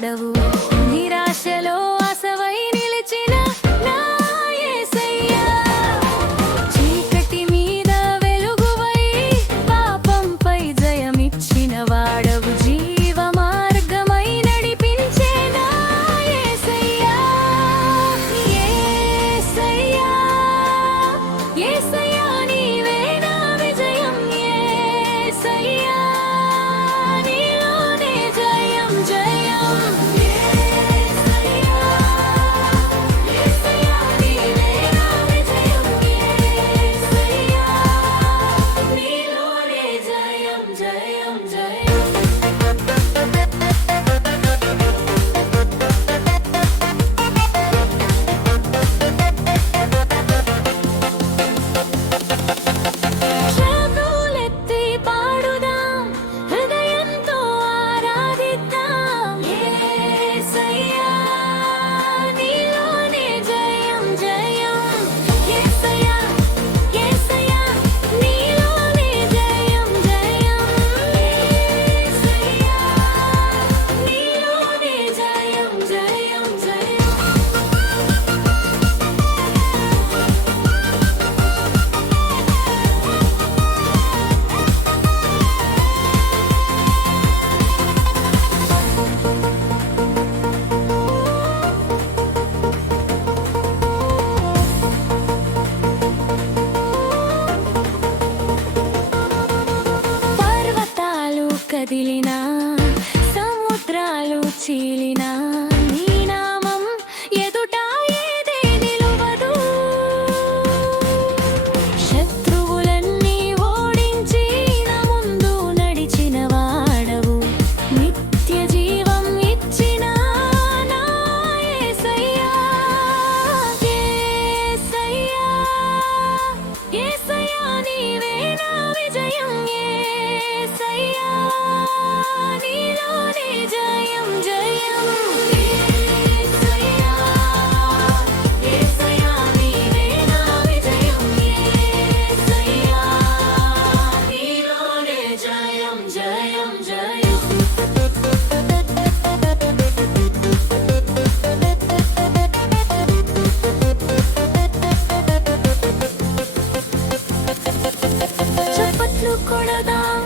వాడవు. నిరాశలో ఆశవై నిలిచిన నా యేసయ్యా, చీకటి మీద వెలుగువై పాపంపై జయమిచ్చిన వాడవు. జీవ మార్గమై నడిపించే నా యేసయ్యా, యేసయ్యా, యేసయ్యా నీవే నా విజయం. యేసయ్యా నీలోనే జయం జయం. యేసయ్యా, యేసయ్యా నీవే నా విజయం. యేసయ్యా నీలోనే జయం జయం జయం. శ్రమలెత్తి పాడుదాం, హృదయంతో ఆరాధిద్దాం. యేసయ్యా నీలోనే జయం జయం. యేసయ్యా, యేసయ్యా నీలోనే జయం జయం. యేసయ్యా నీలోనే జయం జయం జయం. పర్వతాలు కదిలినా, సముద్రాలు చీలినా, నీ నామం ఎదుట ఏదే నిలువదు. శత్రువులన్నీ ఓడించి నా ముందు నడిచిన వాడవు. నిత్య జీవం ఇచ్చిన నా యేసయ్యా, యేసయ్యా, యేసయ్యా నీవే నా విజయం. యేసయ్యా నీలోనే జయం జయం. యేసయ్యా, యేసయ్యా నీవే నా విజయం. యేసయ్యా నీలోనే జయం జయం జయం. చప్పట్లు కొడదాం,